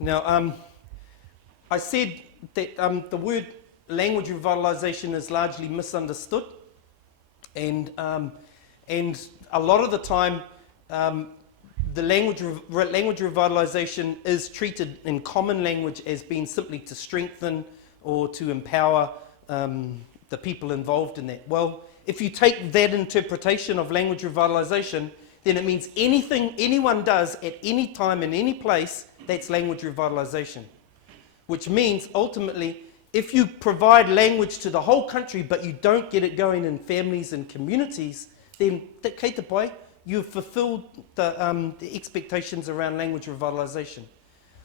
Now, I said that the word language revitalisation is largely misunderstood, and a lot of the time the language revitalisation is treated in common language as being simply to strengthen or to empower the people involved in that. Well, if you take that interpretation of language revitalisation, then it means anything anyone does at any time in any place, that's language revitalisation. Which means, ultimately, if you provide language to the whole country but you don't get it going in families and communities, then kei te pai, you've fulfilled the expectations around language revitalisation.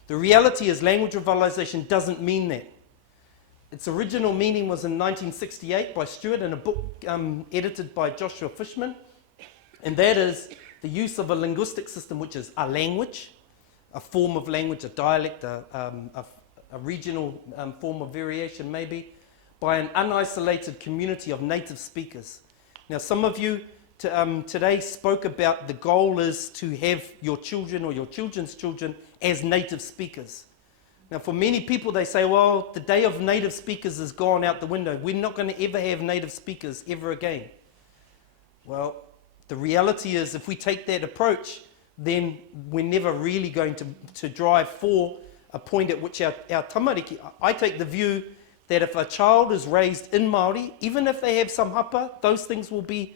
The reality is language revitalisation doesn't mean that. Its original meaning was in 1968 by Stewart in a book edited by Joshua Fishman, and that is the use of a linguistic system which is a language, a form of language, a dialect, a regional form of variation maybe, by an unisolated community of native speakers. Now, some of you today spoke about the goal is to have your children or your children's children as native speakers. Now, for many people, they say, well, the day of native speakers is gone out the window. We're not going to ever have native speakers ever again. Well, the reality is if we take that approach, then we're never really going to drive for a point at which our tamariki. I take the view that if a child is raised in Māori, even if they have some hapa, those things will be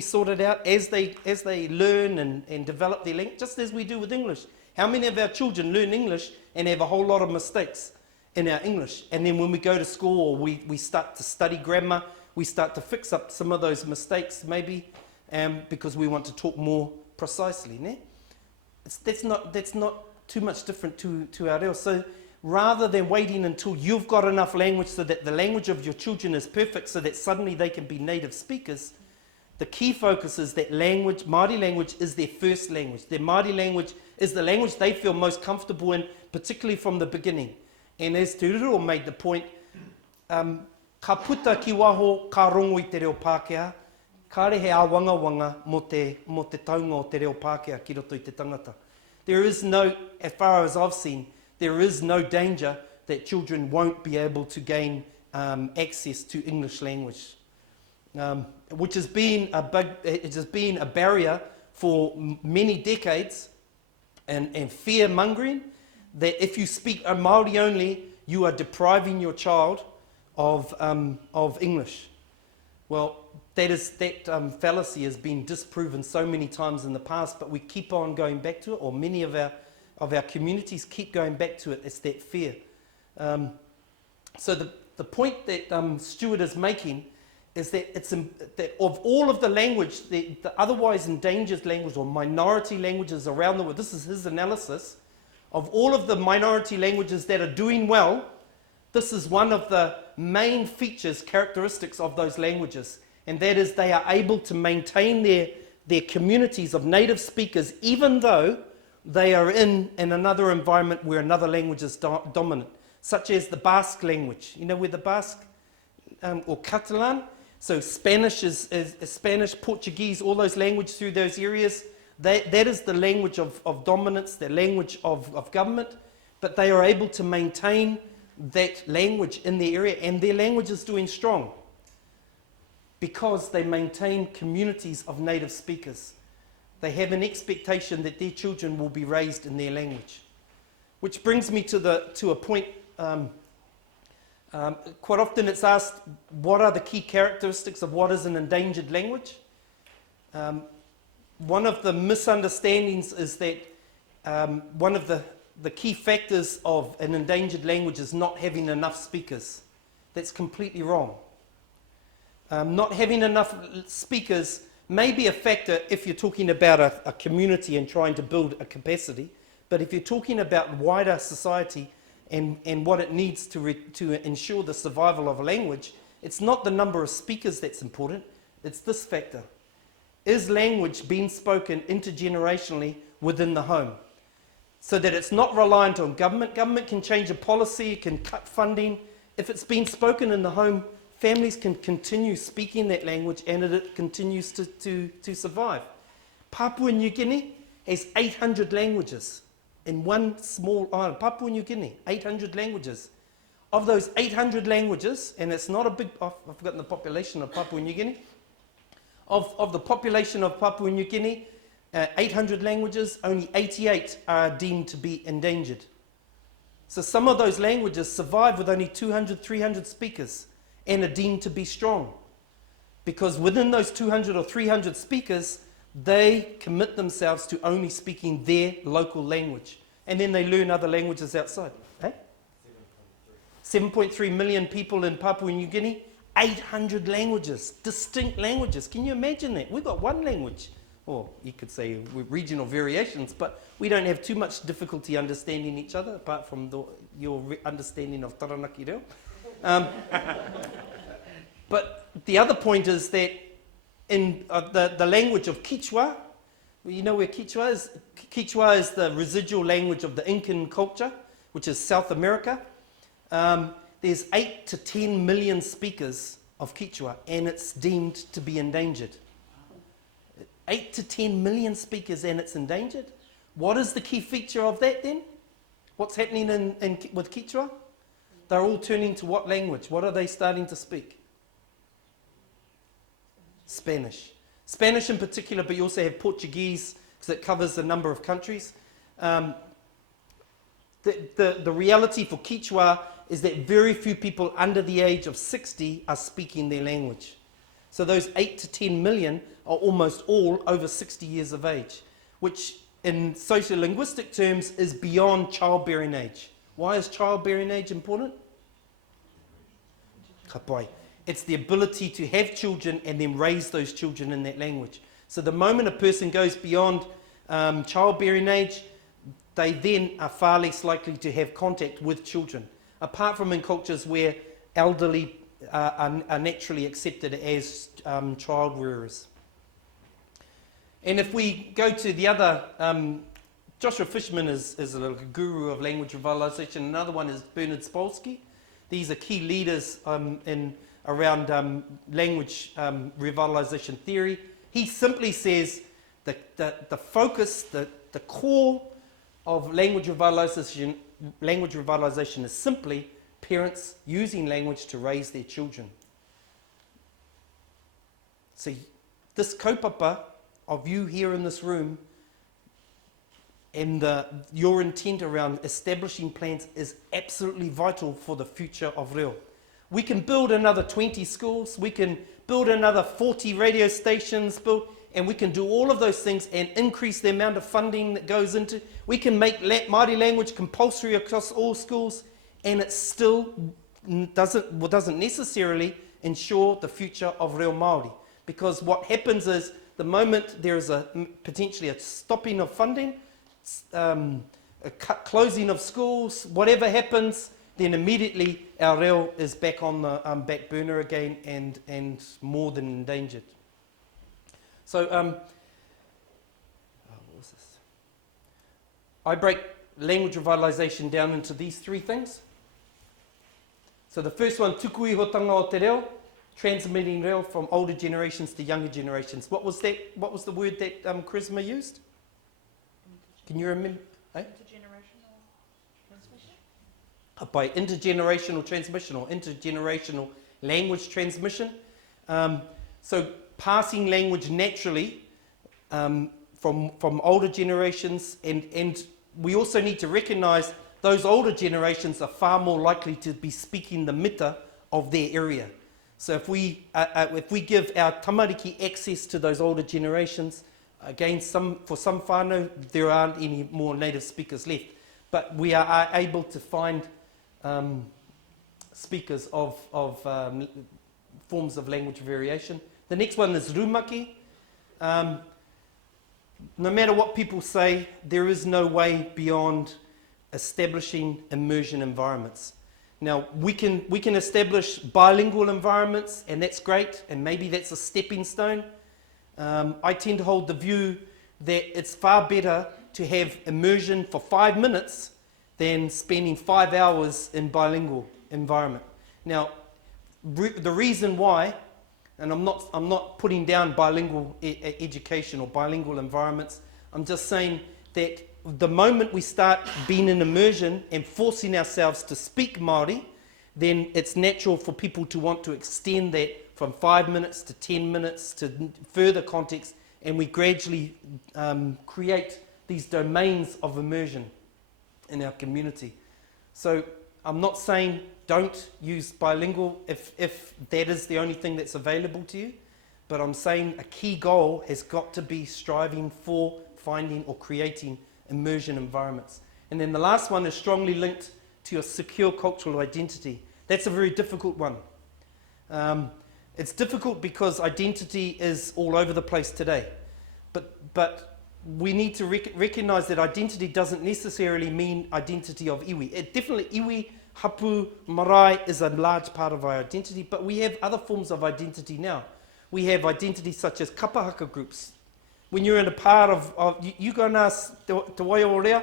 sorted out as they learn and develop their language, just as we do with English. How many of our children learn English and have a whole lot of mistakes in our English? And then when we go to school or we start to study grammar, we start to fix up some of those mistakes maybe because we want to talk more precisely. Ne? That's not too much different to our reo. So rather than waiting until you've got enough language so that the language of your children is perfect so that suddenly they can be native speakers, the key focus is that language, Māori language, is their first language. Their Māori language is the language they feel most comfortable in, particularly from the beginning. And as Te Ruro made the point, ka puta ki waho, ka rongo i te reo Pākehā, ka rehe a wanga mo te taunga o te reo Pākehā ki roto i te tangata. There is no, as far as I've seen, there is no danger that children won't be able to gain access to English language. Which has been a barrier for many decades, and fear-mongering, that if you speak Māori only, you are depriving your child of English. Well, that fallacy has been disproven so many times in the past, but we keep on going back to it, or many of our communities keep going back to it. It's that fear. So the point that Stewart is making is that that of all of the language, the otherwise endangered language or minority languages around the world, this is his analysis, of all of the minority languages that are doing well, this is one of the main features, characteristics of those languages, and that is they are able to maintain their communities of native speakers even though they are in another environment where another language is dominant, such as the Basque language. You know where the Basque or Catalan, so Spanish is Spanish, Portuguese, all those languages through those areas, that is the language of dominance, the language of government, but they are able to maintain that language in their area, and their language is doing strong because they maintain communities of native speakers. They have an expectation that their children will be raised in their language. Which brings me to a point. Quite often it's asked, what are the key characteristics of what is an endangered language? One of the misunderstandings is that one of the key factors of an endangered language is not having enough speakers. That's completely wrong. Not having enough speakers may be a factor if you're talking about a community and trying to build a capacity, but if you're talking about wider society and what it needs to ensure the survival of a language, it's not the number of speakers that's important, it's this factor. Is language being spoken intergenerationally within the home? So that it's not reliant on government. Government can change a policy, can cut funding. If it's been spoken in the home, families can continue speaking that language and it continues to survive. Papua New Guinea has 800 languages. in one small island, Papua New Guinea, 800 languages. Of those 800 languages, and it's not a big, I've forgotten the population of Papua New Guinea, of the population of Papua New Guinea, 800 languages, only 88 are deemed to be endangered. So some of those languages survive with only 200, 300 speakers and are deemed to be strong. Because within those 200 or 300 speakers, they commit themselves to only speaking their local language. And then they learn other languages outside. 7.3 million people in Papua New Guinea, 800 languages, distinct languages. Can you imagine that? We've got one language. Or you could say regional variations, but we don't have too much difficulty understanding each other, apart from your understanding of Taranaki Reo. But the other point is that in the language of Quechua, you know where Quechua is? Quechua is the residual language of the Incan culture, which is South America. There's 8 to 10 million speakers of Quechua, and it's deemed to be endangered. 8 to 10 million speakers, and it's endangered. What is the key feature of that then? What's happening with Quechua? They're all turning to what language? What are they starting to speak? Spanish. Spanish in particular, but you also have Portuguese, because it covers a number of countries. The reality for Quechua is that very few people under the age of 60 are speaking their language. So those 8 to 10 million are almost all over 60 years of age, which in sociolinguistic terms is beyond childbearing age. Why is childbearing age important? Kapai. It's the ability to have children and then raise those children in that language. So the moment a person goes beyond childbearing age, they then are far less likely to have contact with children, apart from in cultures where elderly are naturally accepted as child rearers. And if we go to the other, Joshua Fishman is a guru of language revitalisation. Another one is Bernard Spolsky. These are key leaders around language revitalisation theory. He simply says that the focus, the core of language revitalisation is simply parents using language to raise their children. So this kaupapa of you here in this room and your intent around establishing plans is absolutely vital for the future of Reo. We can build another 20 schools, we can build another 40 radio stations, and we can do all of those things and increase the amount of funding that goes into. We can make Māori language compulsory across all schools, and it still doesn't necessarily ensure the future of Reo Māori. Because what happens is, the moment there is potentially a stopping of funding, a closing of schools, whatever happens, then immediately our reo is back on the back burner again and more than endangered. So, what was this? I break language revitalisation down into these three things. So the first one, tukuihotanga o te reo, transmitting reo from older generations to younger generations. What was that? What was the word that Charisma used? Can you remember? Intergenerational transmission? By intergenerational transmission or intergenerational language transmission. So passing language naturally from older generations, and we also need to recognise those older generations are far more likely to be speaking the mita of their area. So if we give our tamariki access to those older generations, again, for some whānau, there aren't any more native speakers left. But we are able to find speakers of forms of language variation. The next one is rumaki. No matter what people say, there is no way beyond establishing immersion environments. Now, we can establish bilingual environments, and that's great, and maybe that's a stepping stone. I tend to hold the view that it's far better to have immersion for 5 minutes than spending 5 hours in bilingual environment. Now, the reason why, and I'm not putting down bilingual education or bilingual environments, I'm just saying that the moment we start being in immersion and forcing ourselves to speak Māori, then it's natural for people to want to extend that from 5 minutes to 10 minutes to further context, and we gradually create these domains of immersion in our community. So I'm not saying don't use bilingual if that is the only thing that's available to you, but I'm saying a key goal has got to be striving for finding or creating immersion environments. And then the last one is strongly linked to your secure cultural identity. That's a very difficult one. It's difficult because identity is all over the place today. But we need to recognize that identity doesn't necessarily mean identity of iwi. It definitely, iwi, hapu, marae is a large part of our identity, but we have other forms of identity now. We have identities such as kapahaka groups. When you're in a part of you go and ask Te Waiorea,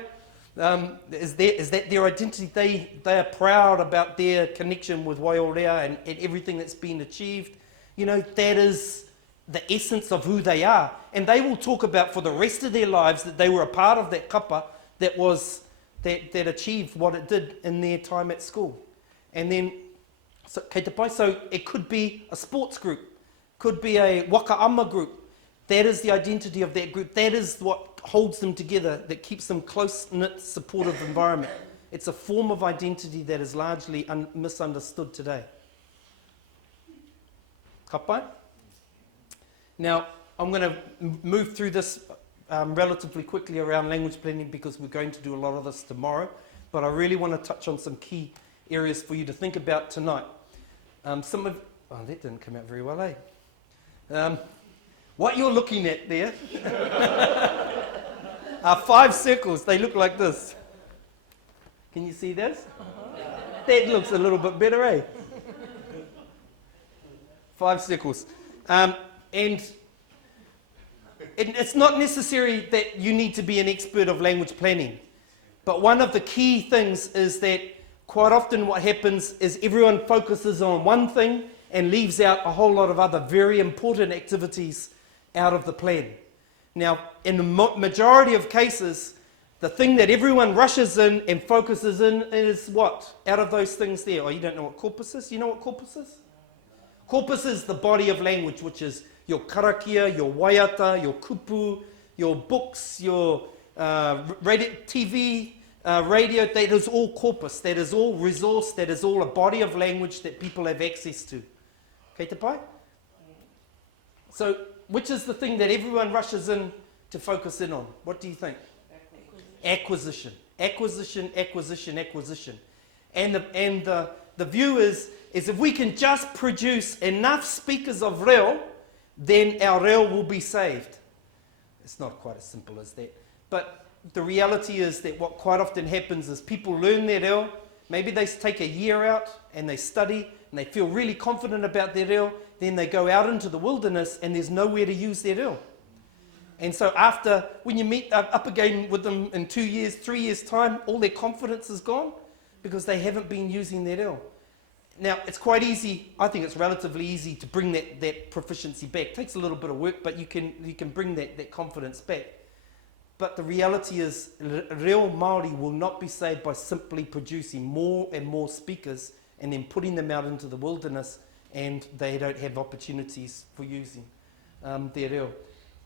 is that their identity? They are proud about their connection with Waiorea and everything that's been achieved. You know, that is the essence of who they are. And they will talk about for the rest of their lives that they were a part of that kapa that achieved what it did in their time at school. And then, so it could be a sports group, could be a wakaama group. That is the identity of that group. That is what holds them together, that keeps them close-knit, supportive environment. It's a form of identity that is largely misunderstood today. Kapai? Now, I'm going to move through this relatively quickly around language blending because we're going to do a lot of this tomorrow, but I really want to touch on some key areas for you to think about tonight. Oh, that didn't come out very well, eh? What you're looking at there are 5 circles. They look like this. Can you see this? That looks a little bit better, eh? 5 circles. And it's not necessary that you need to be an expert of language planning. But one of the key things is that quite often what happens is everyone focuses on one thing and leaves out a whole lot of other very important activities out of the plan. Now, in the majority of cases, the thing that everyone rushes in and focuses in is what? Out of those things there. Oh, you don't know what corpus is? You know what corpus is? Corpus is the body of language, which is your karakia, your waiata, your kupu, your books, your TV, radio. That is all corpus. That is all resource. That is all a body of language that people have access to. Kei te pai? So, which is the thing that everyone rushes in to focus in on? What do you think? Acquisition. Acquisition, acquisition, acquisition. And the view is if we can just produce enough speakers of reo, then our reo will be saved. It's not quite as simple as that. But the reality is that what quite often happens is people learn their reo, maybe they take a year out and they study and they feel really confident about their reo, then they go out into the wilderness and there's nowhere to use their reo. And so when you meet up again with them in 2 years, 3 years' time, all their confidence is gone because they haven't been using their reo. Now, it's quite easy, I think it's relatively easy to bring that proficiency back. It takes a little bit of work, but you can bring that confidence back. But the reality is, reo Māori will not be saved by simply producing more and more speakers and then putting them out into the wilderness and they don't have opportunities for using their reo.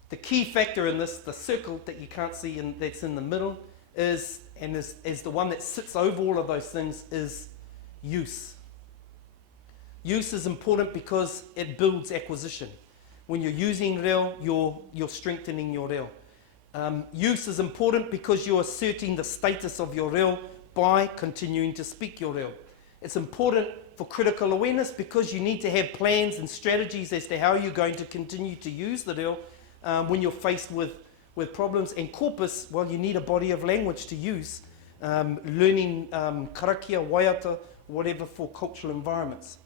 The key factor in this, the circle that you can't see that's in the middle, is the one that sits over all of those things, is use. Use is important because it builds acquisition. When you're using reo, you're strengthening your reo. Use is important because you're asserting the status of your reo by continuing to speak your reo. It's important for critical awareness because you need to have plans and strategies as to how you're going to continue to use the reo when you're faced with problems. And corpus, well, you need a body of language to use, learning karakia, waiata, whatever, for cultural environments.